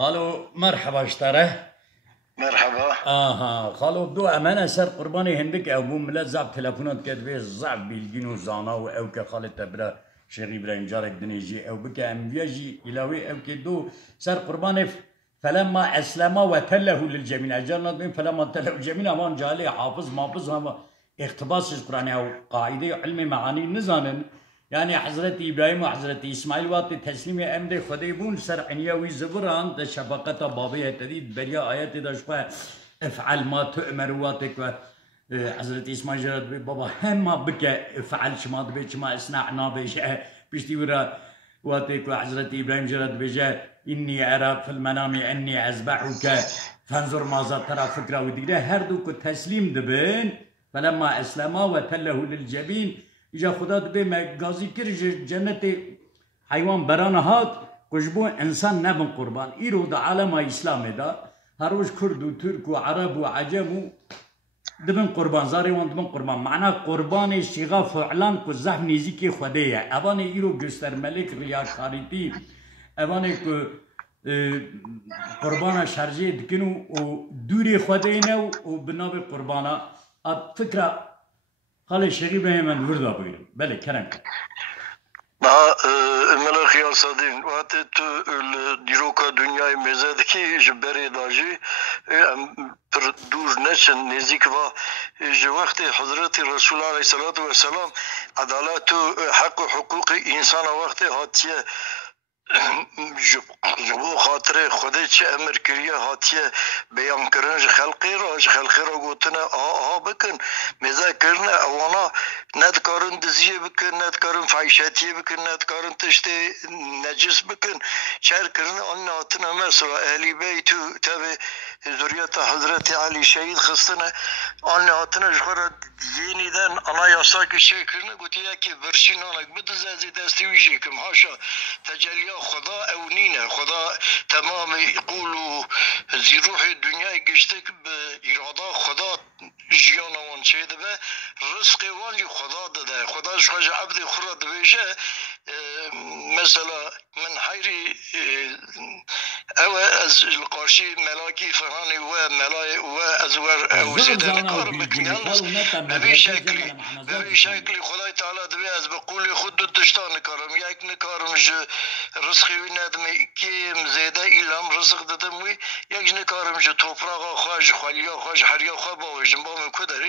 قالوا مرحبا اشتره. مرحبا. قالوا بدو امانه سر قرباني هندك او بو ملت زعب تلفونات كتبه زعب بيلجينو زانا او كخالد تبرا شيخ ابراهيم جارك دنيجي او بك انبياجي الهوي او كدو سر قرباني فلما اسلم وتله للجميع اجرنا من فلما تله الجميع امان جالي حافظ مافظ هم اقتباس القران او قاعده علم معاني نزانن يعني حضرت ابراهيم وحضرت اسماعيل وقت تسلیم امر خدای بون سر عنیاوی زبران ده شفقت بابه تدید بریا آیت داشته افعل ما تؤمر واتك و حضرت اسماعیل جرد بابا هم بك افعل شما دبي شما اصنعنا بيش بيشتي ورا واتك و حضرت ابراهيم جرد بيجا اني ارى في المنام اني اذبحك فانظر ماذا ترى فكره وديره هر دو کو تسلیم دبن فلما اسلما وتله للجبين اجا خدا دبی مگازی کرد جنت حیوان بران هات کجبو انسان نبن قربان ایرو دا عالم اسلام دا هر روز کرد و ترک و عرب و عجم و دبن قربان زاری وان دبن قربان معنا قربان شیغا فعلان کو زحم نیزی که خوده اوان ایرو گستر ملک ریاکاریتی اوان کو قربان شرجه دکنو و دوری خوده نو و بناب قربانا فکره خاله شيخ ابراهيم من وردا بيرم بله كرم ملك يا صديق وقت ديروكا دنيا مزادكي جبري داجي پر دور نشن نزيك و وقت حضرت رسول الله عليه الصلاة والسلام عدالت حق و حقوق انسان وقت هاتيه جبو خاطر خودی چه امر کریه هاتیه بیان کردن خلقی را گوتنه آها بکن مزه کردن اوانا ندکارن دزیه بکن ندکارن فحشتیه بکن ندکارن تشت نجس بکن چهر کردن آن ناتنه مثلا اهلی بیتو تبه ذریت حضرت علی شهید خستنه آن ناتنه جخورا دینیدن انا یاسا که چه کردن گوتی یکی برشین آنک بدزه زی دستی ویجی کم هاشا تجلیه خدا اونینه خدا تمام يقولوا زي روح الدنيا قشتك بإرادة خدا جيانا وان چه دبه رزق وان خدا دده خدا شخص عبد خرد بيشه مثلا من حيري او از القاشي ملاكي فهاني و ملاي و ازور او زيدا نكار بكنيانس ببي شكل خدای تعالى دبه از بقول خود دشتان نكارم يك نكارم رزقي وينادم كيم زيدا إلام رزق ددم وي يك نكارم جو توپراغا خواج خاليا خواج حريا خوا باوجم با من كدري